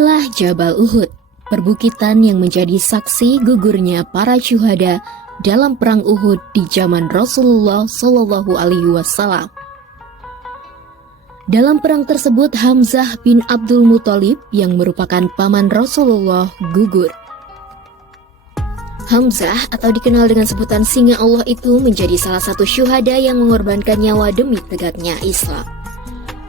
Inilah Jabal Uhud, perbukitan yang menjadi saksi gugurnya para syuhada dalam perang Uhud di zaman Rasulullah Shallallahu Alaihi Wasallam. Dalam perang tersebut, Hamzah bin Abdul Muthalib yang merupakan paman Rasulullah gugur. Hamzah atau dikenal dengan sebutan Singa Allah itu menjadi salah satu syuhada yang mengorbankan nyawa demi tegaknya Islam.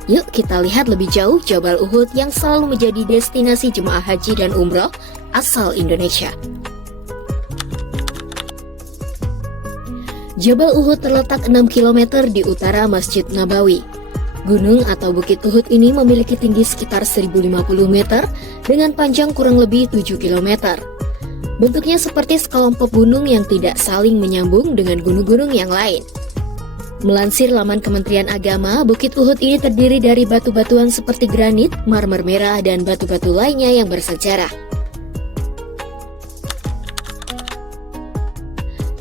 Yuk kita lihat lebih jauh Jabal Uhud yang selalu menjadi destinasi jemaah haji dan umroh asal Indonesia. Jabal Uhud terletak 6 km di utara Masjid Nabawi. Gunung atau Bukit Uhud ini memiliki tinggi sekitar 1050 meter dengan panjang kurang lebih 7 km. Bentuknya seperti sekelompok gunung yang tidak saling menyambung dengan gunung-gunung yang lain. Melansir laman Kementerian Agama, Bukit Uhud ini terdiri dari batu-batuan seperti granit, marmer merah, dan batu-batu lainnya yang bersejarah.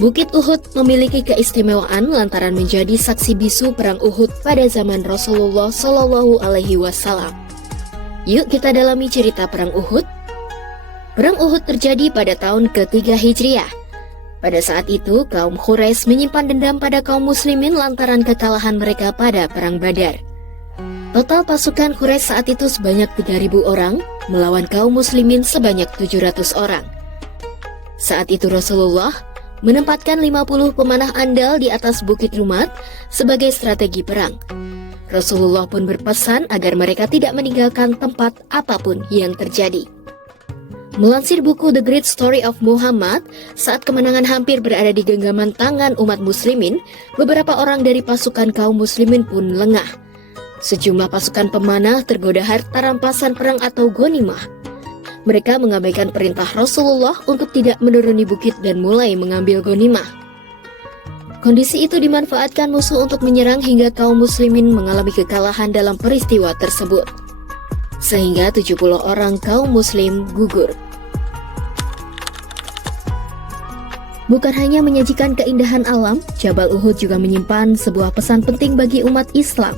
Bukit Uhud memiliki keistimewaan lantaran menjadi saksi bisu perang Uhud pada zaman Rasulullah Shallallahu Alaihi Wasallam. Yuk kita dalami cerita perang Uhud. Perang Uhud terjadi pada tahun ke-3 Hijriah. Pada saat itu, kaum Quraisy menyimpan dendam pada kaum muslimin lantaran kekalahan mereka pada perang Badar. Total pasukan Quraisy saat itu sebanyak 3.000 orang, melawan kaum muslimin sebanyak 700 orang. Saat itu Rasulullah menempatkan 50 pemanah andal di atas Bukit Rumat sebagai strategi perang. Rasulullah pun berpesan agar mereka tidak meninggalkan tempat apapun yang terjadi. Melansir buku The Great Story of Muhammad, saat kemenangan hampir berada di genggaman tangan umat muslimin, beberapa orang dari pasukan kaum muslimin pun lengah. Sejumlah pasukan pemanah tergoda harta rampasan perang atau ghanimah. Mereka mengabaikan perintah Rasulullah untuk tidak menuruni bukit dan mulai mengambil ghanimah. Kondisi itu dimanfaatkan musuh untuk menyerang hingga kaum muslimin mengalami kekalahan dalam peristiwa tersebut. Sehingga 70 orang kaum muslim gugur. Bukan hanya menyajikan keindahan alam, Jabal Uhud juga menyimpan sebuah pesan penting bagi umat Islam.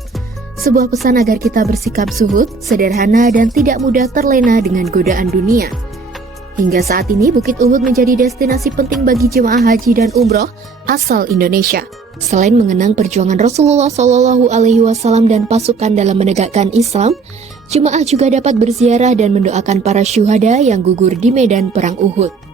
Sebuah pesan agar kita bersikap zuhud, sederhana, dan tidak mudah terlena dengan godaan dunia. Hingga saat ini, Bukit Uhud menjadi destinasi penting bagi jemaah haji dan umroh asal Indonesia. Selain mengenang perjuangan Rasulullah Shallallahu Alaihi Wasallam dan pasukan dalam menegakkan Islam, jemaah juga dapat berziarah dan mendoakan para syuhada yang gugur di medan perang Uhud.